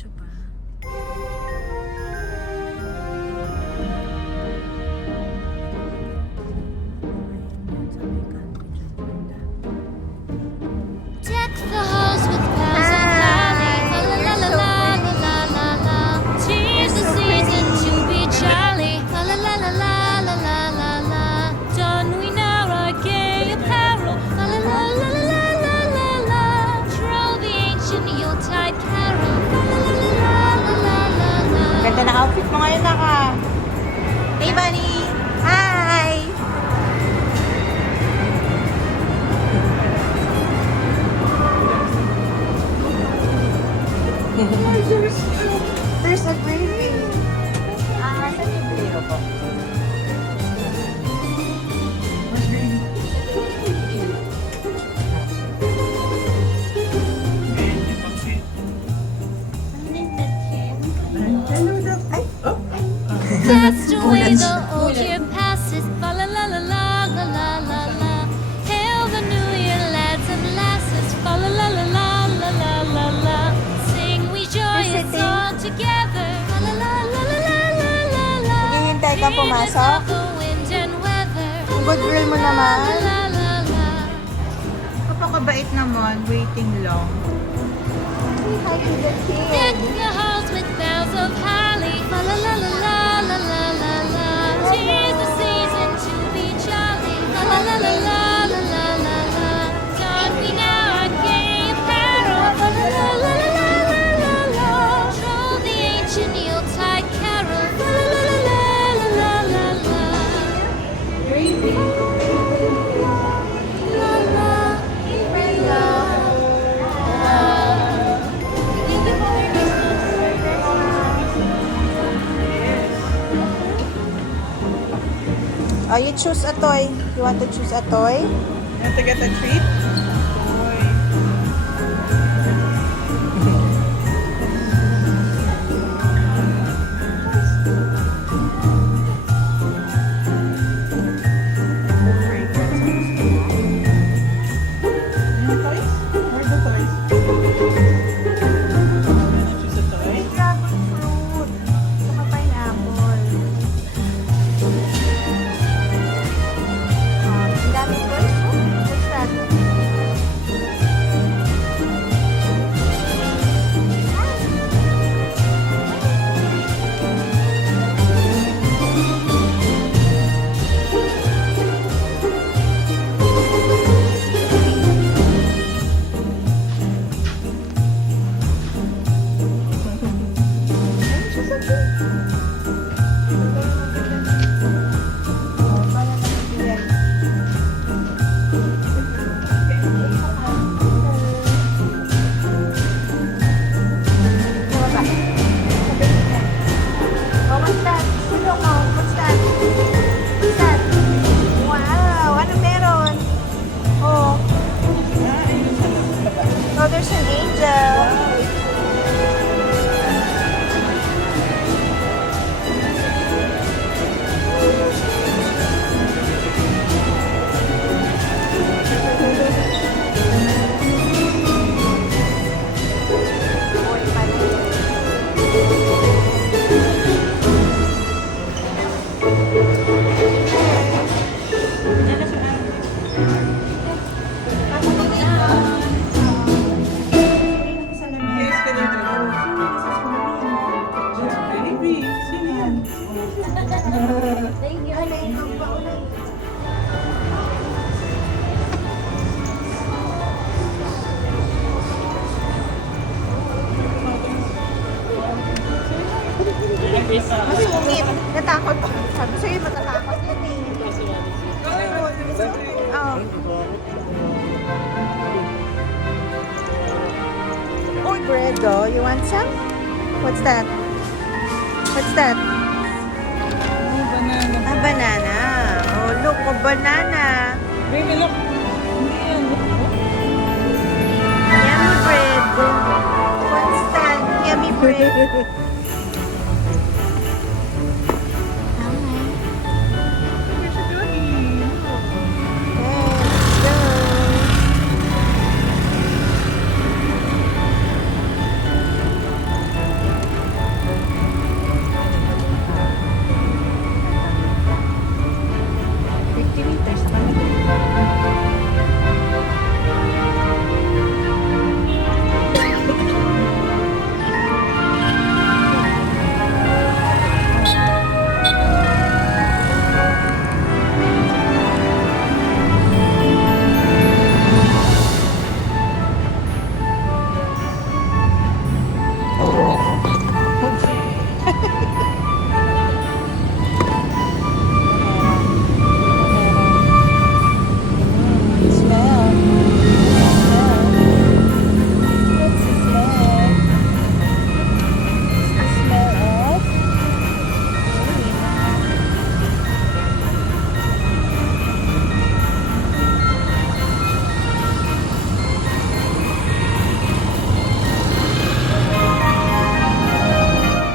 diretso pa. Deck the halls with boughs of holly. La la la la la la la la. 'Tis the season to be jolly. La la la la la la la la la. Don we now our gay apparel. La la la la la la la la. Troll the ancient Yuletide carol. La la la la la la la. Ganda na outfit mo ngayon, Naka. Hey, Bunny! Hi! There's a briefing. Saan yung bolero po? Cast away the old year passes. Fa la la la la la la la la. Hail the new year, lads and lasses. Fa la la la la la la la la. Sing we joyous all together. Fa la la la la la la la la. Hihintay ka pumasok? Of the wind and weather. Ang good girl mo naman. La la la. Kapakabait naman, waiting long. Hi to the Deck kids. the halls with boughs of holly. Fa la la la la la la la la. 'Tis the season to be jolly. La la la la la la la la la. Don we now our gay apparel. La la la la la la la la. Troll the ancient Yuletide carol. La la la la la la la la. La la. Oh, you choose a toy. You want to choose a toy? You want to get a treat? Dragon fruit. Saka pineapple. Ang daming toys. Oh, what's that? Oh, there's an angel. Mas sungit. Natakot ko. Sabi sa'yo, matatakot yan eh. Oh. Oh, bread oh. You want some? What's that? What's that? Banana. Ah, banana. Oh, look. Oh, banana. Baby, look. Yummy bread. What's that? Yummy bread.